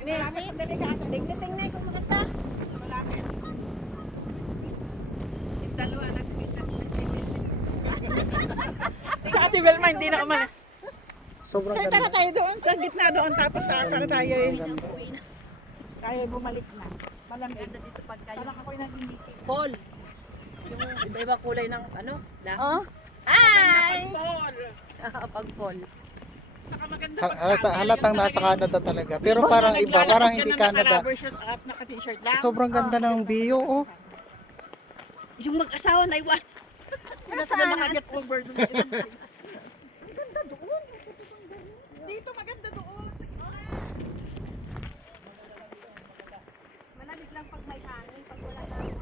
Malapit ang delikado. Tingnan kung maganda. Malapit. Yung dalawa nagsisilbi. Sa Ate Belma, hindi na umana. Sobrang Saan ganda. tara tayo doon? Sa gitna doon. Tapos tara tayo eh. Tayo bumalik na. Malamig. Dito pag kayo. Parang ako'y nanginisip. Fall. Yung iba-iba kulay ng ano? Oh? Hi! Paul! Pag fall. Saka maganda Halatang nasa Canada talaga. Pero parang iba, parang hindi Canada. Naka-rubber shirt at naka-t-shirt lang. Sobrang ganda ng view, oh. Yung mag-asawa na iwan. Nasaan? Naka-get over doon. Maganda doon. Dito maganda doon. Sa gitna. Malamig lang pag may hangin, pag wala hangin.